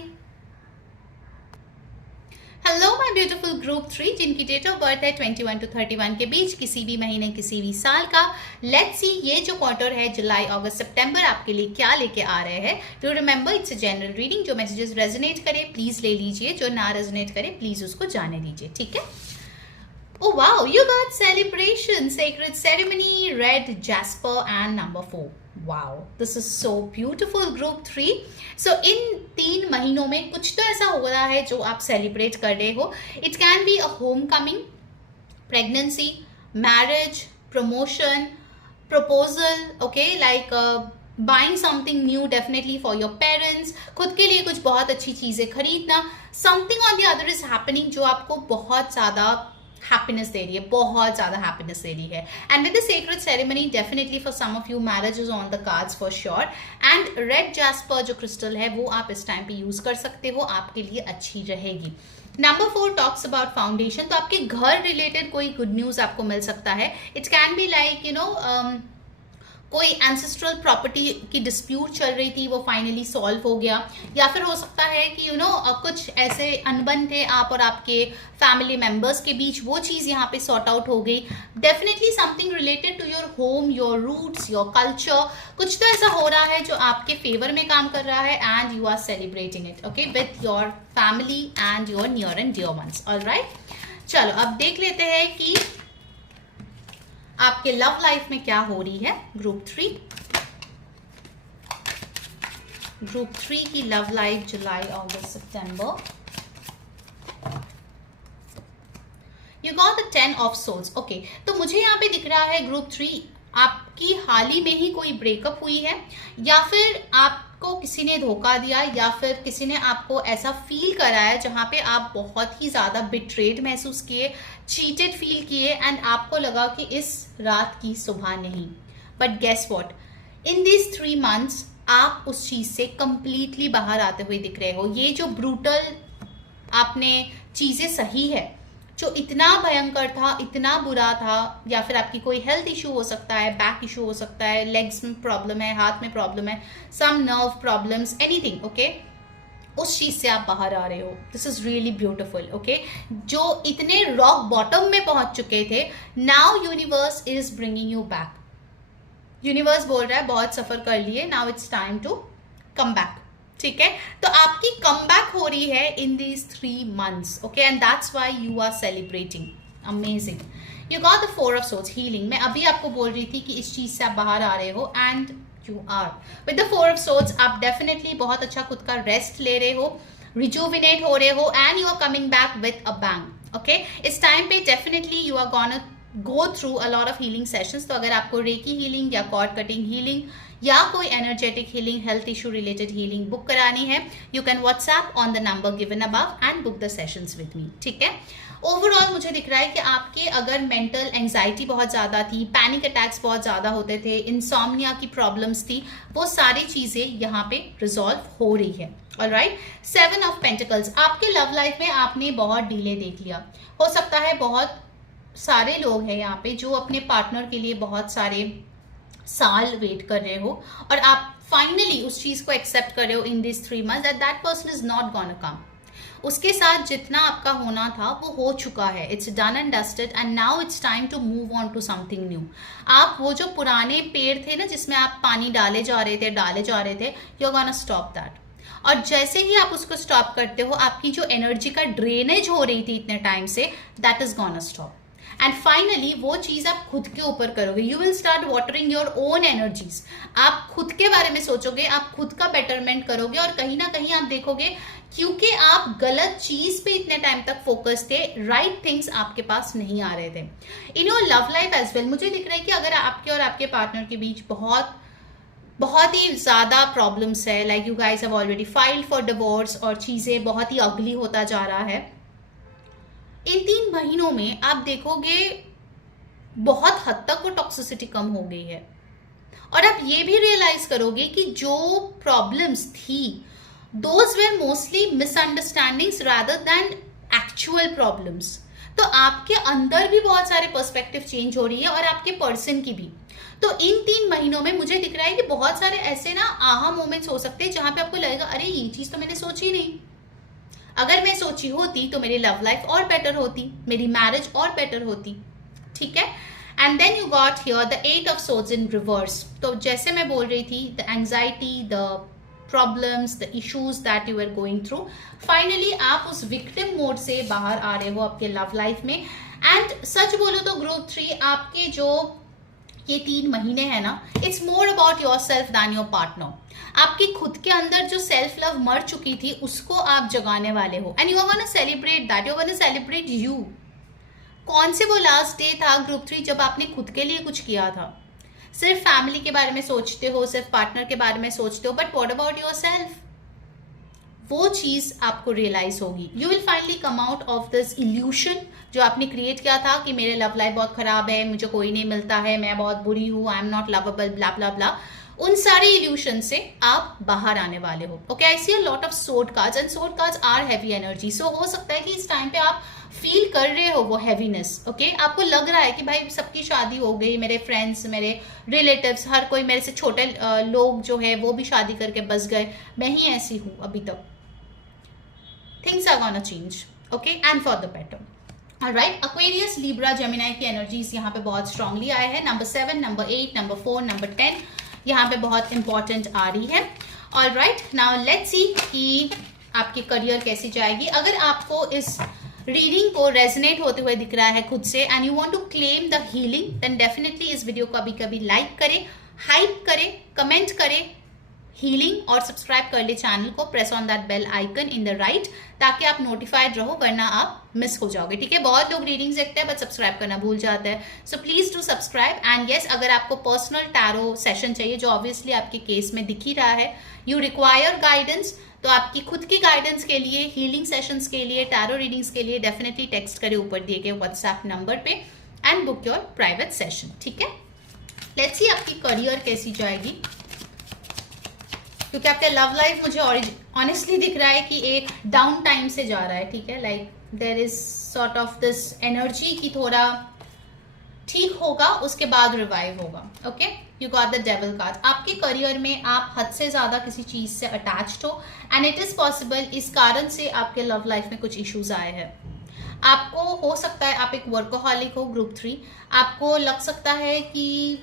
Hello my beautiful group 3 जिनकी date of birth है 21 to 31 के बीच, किसी भी महीने किसी भी साल का. लेट्स सी ये जो क्वार्टर है जुलाई अगस्त सितंबर आपके लिए क्या लेके आ रहे हैं. Do remember it's a general reading. जो मैसेजेस रेजोनेट करे प्लीज ले लीजिए, जो ना रेजोनेट करे प्लीज उसको जाने दीजिए. ठीक है. Oh wow, you got celebration, sacred ceremony, red jasper and number 4. Wow, this is so beautiful group 3. So इन 3 महीनों में कुछ तो ऐसा हो रहा है जो आप सेलिब्रेट कर रहे हो. It can be a homecoming, pregnancy, marriage, promotion, proposal, okay, like buying something new definitely for your parents. खुद के लिए कुछ बहुत अच्छी चीजें खरीदना. Something on the other is happening जो आपको बहुत ज्यादा हैप्पीनेस दे रही है, बहुत ज्यादा हैप्पीनेस दे रही है. And with the sacred ceremony definitely for some of you marriage is on the cards for sure. And red jasper जो क्रिस्टल है वो आप इस टाइम पे यूज कर सकते हो, आपके लिए अच्छी रहेगी. Number 4 talks about foundation. तो आपके घर रिलेटेड कोई गुड न्यूज आपको मिल सकता है. It can be like you know कोई एंसेस्ट्रल प्रॉपर्टी की डिस्प्यूट चल रही थी वो फाइनली सॉल्व हो गया, या फिर हो सकता है कि यू नो कुछ ऐसे अनबन थे आप और आपके फैमिली मेंबर्स के बीच, वो चीज़ यहाँ पे सॉर्ट आउट हो गई. Definitely something related to your home, your roots, your culture, कुछ तो ऐसा हो रहा है जो आपके फेवर में काम कर रहा है and you are celebrating it, okay, with your family and your near and dear ones. Alright, चलो अब देख लेते हैं कि आपके लव लाइफ में क्या हो रही है. ग्रुप 3 की लव लाइफ जुलाई अगस्त सितंबर. You got the 10 of souls. Okay, तो मुझे यहाँ पे दिख रहा है ग्रुप 3 आपकी हाल ही में ही कोई ब्रेकअप हुई है, या फिर आपको किसी ने धोखा दिया, या फिर किसी ने आपको ऐसा फील कराया जहाँ पे आप बहुत ही ज़्यादा बिट्रेड महसूस किए, चीटेड फील किए एंड आपको लगा कि इस रात की सुबह नहीं. But guess what, in this 3 months आप उस चीज़ से कंप्लीटली बाहर आते हुए दिख रहे हो. ये जो ब्रूटल आपने चीज़ें सही है, जो इतना भयंकर था, इतना बुरा था, या फिर आपकी कोई हेल्थ इशू हो सकता है, बैक इशू हो सकता है, लेग्स में प्रॉब्लम है, हाथ में प्रॉब्लम है, some nerve problems, anything, okay, उस चीज से आप बाहर आ रहे हो. This is really beautiful. Okay, जो इतने रॉक बॉटम में पहुंच चुके थे, now universe is bringing you back. Universe बोल रहा है बहुत सफर कर लिए, now it's time to come back. ठीक है, तो आपकी कम बैक हो रही है in these 3 months. Okay, and that's why you are celebrating. Amazing. You got the 4 of swords, healing. मैं अभी आपको बोल रही थी कि इस चीज से आप बाहर आ रहे हो and you are. With the 4 of swords आप डेफिनेटली बहुत अच्छा खुद का रेस्ट ले रहे हो, रिजुविनेट हो रहे हो and you are coming back with a bang. Okay, इस टाइम पे definitely you are gonna go through a lot of healing sessions. तो अगर आपको रेकी हीलिंग या कॉर्ड कटिंग हीलिंग या कोई energetic healing, health issue related healing book करानी है, you can WhatsApp on the number given above and book the sessions with me. ठीक है, ओवरऑल मुझे दिख रहा है कि आपके अगर मेंटल एंजाइटी बहुत ज़्यादा थी, पैनिक अटैक्स बहुत ज़्यादा होते थे, इंसोम्निया की प्रॉब्लम्स थी, वो सारी चीज़ें यहाँ पे रिजॉल्व हो रही है। ऑलराइट, 7 ऑफ पेंटिकल्स, आपके लव लाइफ में आपने बहुत डिले देख लिया। हो सकता है बहुत सारे लोग हैं यहाँ पे जो अपने पार्टनर के लिए बहुत सारे साल वेट कर रहे हो और आप फाइनली उस चीज़ को एक्सेप्ट कर रहे हो इन this 3 months that person is not gonna come. उसके साथ जितना आपका होना था वो हो चुका है, it's done and dusted and now it's time to move on to something new. आप वो जो पुराने पेड़ थे ना जिसमें आप पानी डाले जा रहे थे, you are gonna stop that. और जैसे ही आप उसको स्टॉप करते हो, आपकी जो एनर्जी का ड्रेनेज हो रही थी इतने टाइम से, that is gonna stop. And finally वो चीज आप खुद के ऊपर करोगे, you will start watering your own energies. आप खुद के बारे में सोचोगे, आप खुद का बेटरमेंट करोगे और कहीं ना कहीं आप देखोगे क्योंकि आप गलत चीज पे इतने टाइम तक फोकस थे, राइट थिंग्स आपके पास नहीं आ रहे थे। In your love life as well मुझे दिख रहा है कि अगर आपके और आपके पार्टनर के बीच बहुत ही ज्यादा प्रॉब्लम्स है, like you guys have already filed for divorce और चीजें बहुत ही अगली होता जा रहा है, इन 3 महीनों में आप देखोगे बहुत हद तक वो टॉक्सिसिटी कम हो गई है। और आप ये भी रियलाइज करोगे कि जो प्रॉब्लम्स थी those were mostly misunderstandings rather than actual problems. तो आपके अंदर भी बहुत सारे पर्सपेक्टिव चेंज हो रही है और आपके पर्सन की भी। तो इन 3 महीनों में मुझे दिख रहा है कि बहुत सारे ऐसे ना आहा मोमेंट्स हो सकते हैं जहां पे आपको लगेगा अरे ये चीज तो मैंने सोची नहीं, अगर मैं सोची होती तो मेरी लव लाइफ और बेटर होती, मेरी मैरिज और बेटर होती। ठीक है, and then you got here the 8 of swords in reverse. तो जैसे मैं बोल रही थी, the anxiety, the problems, the issues that you are going through, finally आप उस विक्टिम मोड से बाहर आ रहे हो आपके लव लाइफ में। एंड सच बोलो तो ग्रुप 3 आपके जो ये 3 महीने है ना, it's more about your self then your partner. आपकी खुद के अंदर जो सेल्फ लव मर चुकी थी उसको आप जगाने वाले हो and you are gonna celebrate that, you are gonna celebrate you. कौन से वो लास्ट डे था ग्रुप 3 जब आपने खुद के लिए कुछ किया था? सिर्फ फैमिली के बारे में सोचते हो, सिर्फ पार्टनर के बारे में सोचते हो, but what about your self? वो चीज आपको रियलाइज होगी। You will finally come out of this evolution जो आपने क्रिएट किया था कि मेरे लव लाइफ बहुत खराब है, मुझे कोई नहीं मिलता है, मैं बहुत बुरी हूँ, I am not lovable, blah blah blah. उन सारे इल्यूशन से आप बाहर आने वाले हो। Okay, I see a lot of sword cards and sword cards are heavy energy. So हो सकता है कि इस टाइम पे आप फील कर रहे हो वो हैवीनेस। ओके, आपको लग रहा है कि भाई सबकी शादी हो गई, मेरे फ्रेंड्स, मेरे रिलेटिव्स, हर कोई, मेरे से छोटे लोग जो है वो भी शादी करके बस गए, मैं ही ऐसी हूँ अभी तक। Things are gonna change, okay, and for the better. Alright, Aquarius, Libra, Gemini की एनर्जीज यहाँ पे बहुत स्ट्रांगली आए हैं। नंबर 7, नंबर 8, नंबर 4, नंबर 10 यहाँ पे बहुत इंपॉर्टेंट आ रही है। ऑलराइट, नाउ लेट्स सी कि आपकी करियर कैसी जाएगी। अगर आपको इस रीडिंग को रेजोनेट होते हुए दिख रहा है खुद से and you want to claim the healing, then definitely इस वीडियो को अभी कभी लाइक करें, हाइप करें, कमेंट करें हीलिंग और सब्सक्राइब कर ले चैनल को, press on that bell icon in the right, ताकि आप नोटिफाइड रहो, वरना आप मिस हो जाओगे। ठीक है, बहुत लोग रीडिंग्स देखते हैं बट सब्सक्राइब करना भूल जाते हैं, so please do subscribe. And yes, अगर आपको पर्सनल टैरो सेशन चाहिए, जो ऑब्वियसली आपके केस में दिख ही रहा है, यू रिक्वायर गाइडेंस, तो आपकी खुद की गाइडेंस के लिए, हीलिंग सेशंस के लिए, टैरो रीडिंग्स के लिए डेफिनेटली टेक्स्ट करें ऊपर दिए गए व्हाट्सएप नंबर पे and book your private session. ठीक है, लेट्स सी आपकी करियर कैसी जाएगी, क्योंकि आपका लव लाइफ मुझे ऑनेस्टली दिख रहा है कि एक डाउन टाइम से जा रहा है। ठीक है, like there is sort of this energy की थोड़ा ठीक होगा, उसके बाद रिवाइव होगा। Okay, you got the devil card. आपके करियर में आप हद से ज्यादा किसी चीज से अटैच्ड हो एंड इट इज पॉसिबल इस कारण से आपके लव लाइफ में कुछ इश्यूज आए हैं। आपको हो सकता है आप एक वर्कोहॉलिक हो ग्रुप 3, आपको लग सकता है कि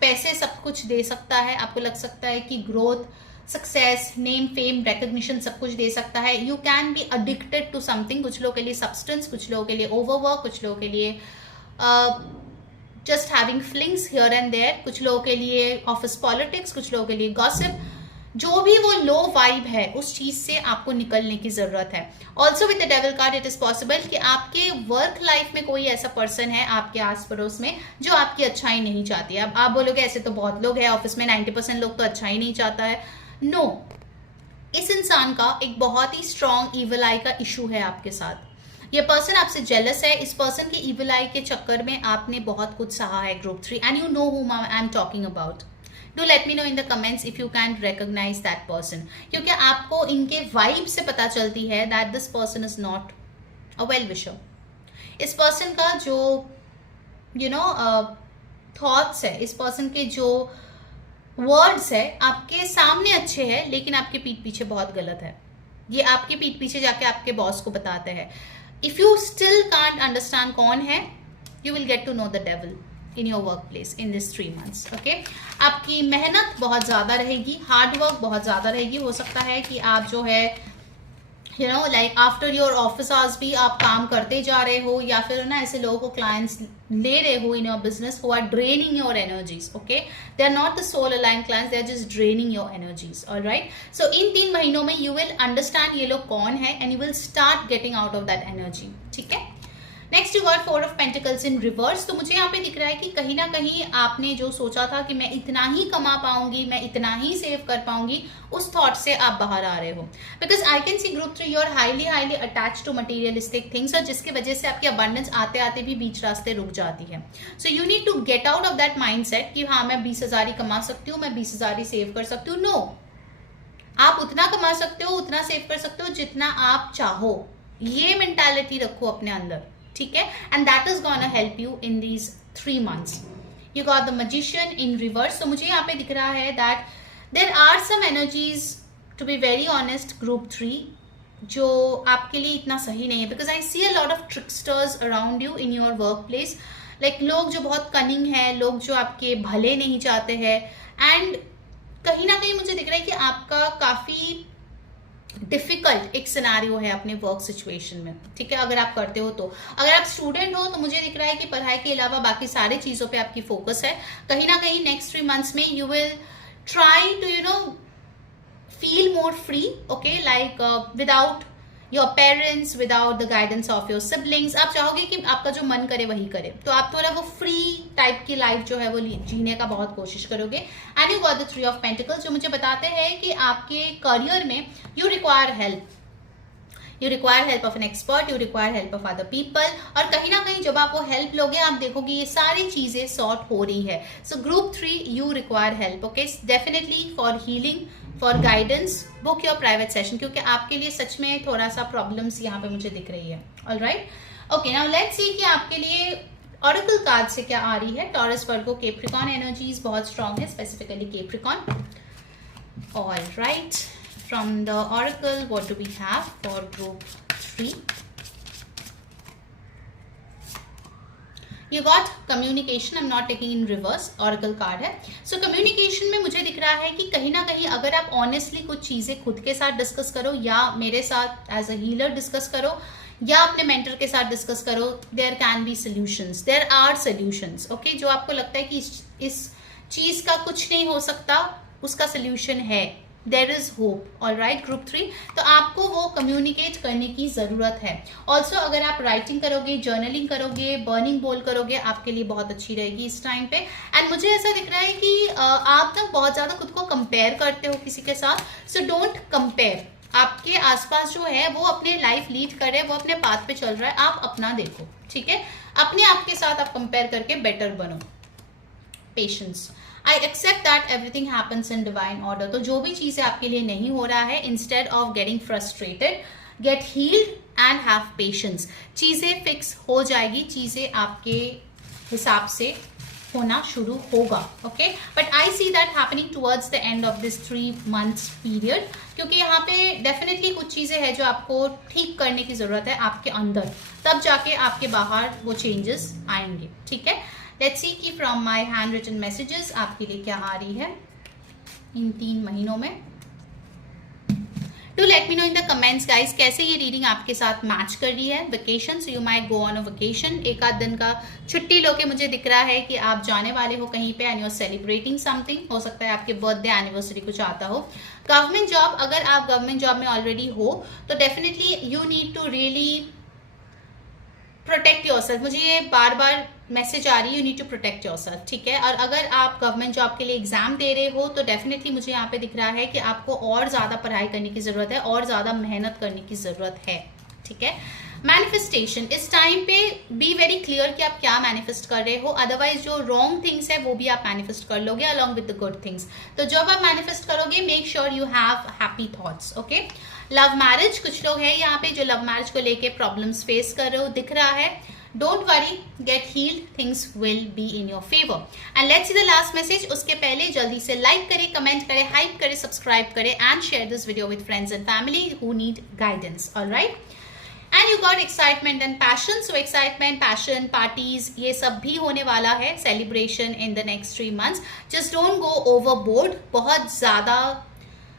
पैसे सब कुछ दे सकता है, आपको लग सकता है कि growth, success, name, fame, recognition सब कुछ दे सकता है। You can be addicted to something, कुछ लोगों के लिए सब्सटेंस, कुछ लोगों के लिए ओवरवर्क, कुछ लोगों के लिए just having flings here and there, कुछ लोगों के लिए ऑफिस पॉलिटिक्स, कुछ लोगों के लिए गॉसिप। जो भी वो लो वाइब है उस चीज से आपको निकलने की जरूरत है। Also with the devil card it is possible कि आपके वर्क लाइफ में कोई ऐसा पर्सन है आपके आस पड़ोस में जो आपकी अच्छाई नहीं चाहती है। अब आप बोलोगे ऐसे तो बहुत लोग हैं, ऑफिस में 90% लोग तो अच्छा ही नहीं चाहता है। नो, इस इंसान का एक बहुत ही स्ट्रॉन्ग ईविल आई का इशू है आपके साथ। ये पर्सन आपसे जेलस है, इस पर्सन के इविल आई के चक्कर में आपने बहुत कुछ सहा है group 3, and you know whom I am talking about. Do let me know in the comments if you can recognise that person, क्योंकि आपको इनके वाइब से पता चलती है that this person is not a well wisher. इस person का जो थॉट्स है, इस पर्सन के जो वर्ड्स है आपके सामने अच्छे हैं लेकिन आपके पीठ पीछे बहुत गलत है. ये आपके पीठ पीछे जाके आपके बॉस को बताते हैं. If you still can't understand कौन है, you will get to know the devil in your work place in this 3 months. Okay, आपकी मेहनत बहुत ज़्यादा रहेगी, हार्ड वर्क बहुत ज़्यादा रहेगी. हो सकता है कि आप जो है like after your office hours भी आप काम करते जा रहे हो, या फिर ना ऐसे लोगों को क्लाइंट्स ले रहे हो in your business who are draining your energies. Okay, they are not the soul align clients, they are just draining your energies. Alright, so in 3 महीनों में यू विल अंडरस्टैंड ये लोग कौन है and you will start getting out of that energy. ठीक है. Next you got 4 of Pentacles in reverse. तो मुझे यहाँ पे दिख रहा है कि कहीं ना कहीं आपने जो सोचा था कि मैं इतना ही कमा पाऊंगी, मैं इतना ही सेव कर पाऊंगी, उस थॉट से आप बाहर आ रहे हो. Because I can see group 3 you are highly attach to materialistic things, और जिसकी वजह से आपकी अबंडेंस आते आते भी बीच रास्ते रुक जाती है. So you need to get out of that mind set कि हाँ मैं 20,000 ही कमा सकती हूँ, मैं 20,000 ही सेव कर सकती हूँ. नो, आप उतना कमा सकते हो, उतना सेव कर सकते हो जितना आप चाहो. ये मेंटालिटी रखो अपने अंदर. ठीक है, and that is gonna help you in these 3 months. You got the magician in reverse. तो मुझे यहाँ पे दिख रहा है that there are some energies, to be very honest, group 3 जो आपके लिए इतना सही नहीं है. Because I see a lot of tricksters around you in your work place. Like लोग जो बहुत कनिंग है, लोग जो आपके भले नहीं चाहते हैं, एंड कहीं ना कहीं मुझे दिख रहा है कि आपका काफी डिफिकल्ट एक सिनेरियो है अपने वर्क सिचुएशन में. ठीक है, अगर आप करते हो तो. अगर आप स्टूडेंट हो तो मुझे दिख रहा है कि पढ़ाई के अलावा बाकी सारी चीजों पे आपकी फोकस है. कहीं ना कहीं नेक्स्ट 3 months में you will try to feel more free. Okay, like without your parents, without the guidance of your siblings. आप चाहोगे कि आपका जो मन करे वही करे, तो आप थोड़ा वो फ्री टाइप की लाइफ जो है वो जीने का बहुत कोशिश करोगे. And you got the 3 of Pentacles जो मुझे बताते हैं कि आपके करियर में you require help. You require help of an expert, you require help of other people. और कहीं ना कहीं जब आप वो हेल्प लोगे आप देखोगे ये सारी चीजें सॉर्ट हो रही है. So group 3 you require help. Okay, definitely for healing, for guidance, book your private session, क्योंकि आपके लिए सच में थोड़ा सा प्रॉब्लम्स यहाँ पे मुझे दिख रही है. Alright, okay, now let's see कि आपके लिए ऑरेकल कार्ड से क्या आ रही है. टॉरस, वर्गो, कैप्रिकॉर्न एनर्जीज बहुत स्ट्रांग है, specifically Capricorn. Alright, from the oracle what do we have for group 3? You got communication. I'm not taking in reverse, oracle card है. So communication में मुझे दिख रहा है कि कहीं ना कहीं अगर आप honestly कुछ चीजें खुद के साथ डिस्कस करो, या मेरे साथ एज अ हीलर डिस्कस करो, या अपने मेंटर के साथ डिस्कस करो, there can be solutions, there are solutions. okay, जो आपको लगता है कि इस चीज का कुछ नहीं हो सकता, उसका सोल्यूशन है. There is hope. Alright, group 3, तो आपको वो कम्युनिकेट करने की जरूरत है. ऑल्सो अगर आप राइटिंग करोगे, जर्नलिंग करोगे, बर्निंग बोल करोगे, आपके लिए बहुत अच्छी रहेगी इस टाइम पे. एंड मुझे ऐसा दिख रहा है कि आप ना बहुत ज्यादा खुद को कंपेयर करते हो किसी के साथ. So don't compare. आपके आसपास जो है वो अपने लाइफ लीड कर रहे हैं, वो अपने पाथ पे चल रहा है, आप अपना देखो. ठीक है, अपने आप के साथ आप कंपेयर करके बेटर बनो. Patience. I accept that everything happens in divine order. तो जो भी चीजें आपके लिए नहीं हो रहा है, instead of getting frustrated, gate heeled and have patience. चीजें फिक्स हो जाएगी, चीजें आपके हिसाब से होना शुरू होगा. Okay, but I see that happening towards the end of this 3 months period, क्योंकि यहाँ पे डेफिनेटली कुछ चीजें हैं जो आपको ठीक करने की जरूरत है आपके अंदर, तब जाके आपके बाहर वो चेंजेस आएंगे. ठीक है, लेट्स सी कि from my hand written messages आपके लिए क्या आ रही है इन 3 महीनों में. Do let me know in the comments guys कैसे ये रीडिंग आपके साथ मैच कर रही है. Vacation, so you might go on a vacation. एक आध दिन का छुट्टी लोके मुझे दिख रहा है कि आप जाने वाले हो कहीं पे and you are celebrating something. हो सकता है आपके बर्थडे एनिवर्सरी कुछ आता हो. गवर्नमेंट जॉब, अगर आप गवर्नमेंट जॉब में ऑलरेडी हो तो definitely you need to really protect yourself. मुझे ये बार बार मैसेज आ रही है, you need to protect yourself. ठीक है, और अगर आप गवर्नमेंट जॉब के लिए एग्जाम दे रहे हो तो डेफिनेटली मुझे यहाँ पे दिख रहा है कि आपको और ज़्यादा पढ़ाई करने की ज़रूरत है, और ज़्यादा मेहनत करने की ज़रूरत है. ठीक है, मैनिफेस्टेशन, इस टाइम पे बी वेरी क्लियर कि आप क्या मैनिफेस्ट कर रहे हो, अदरवाइज जो रॉन्ग थिंग्स है वो भी आप मैनिफेस्ट कर लोगे along with the good things. तो जब आप मैनिफेस्ट करोगे make sure you have happy thoughts. Okay, love marriage, कुछ लोग हैं यहाँ पे जो लव मैरिज को लेके प्रॉब्लम्स फेस कर रहे हो दिख रहा है। Don't worry, gate heeled, things will be in your favour. And let's see the last message. उसके पहले जल्दी से लाइक करें, कमेंट करें, हाइप करें, सब्सक्राइब करें and share this video with friends and family who need guidance. Alright, and you got excitement and passion. So excitement, passion, parties, ये सब भी होने वाला है, celebration in the next 3 months। Just don't go overboard, बहुत ज्यादा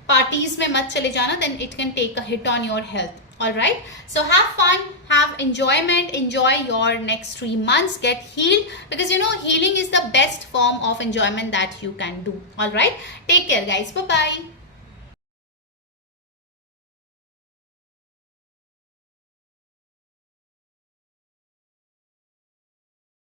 parties में मत चले जाना, then it can take a hit on your health. Alright, so have fun, have enjoyment, enjoy your next 3 months, get healed, because you know healing is the best form of enjoyment that you can do. Alright, take care guys, bye bye.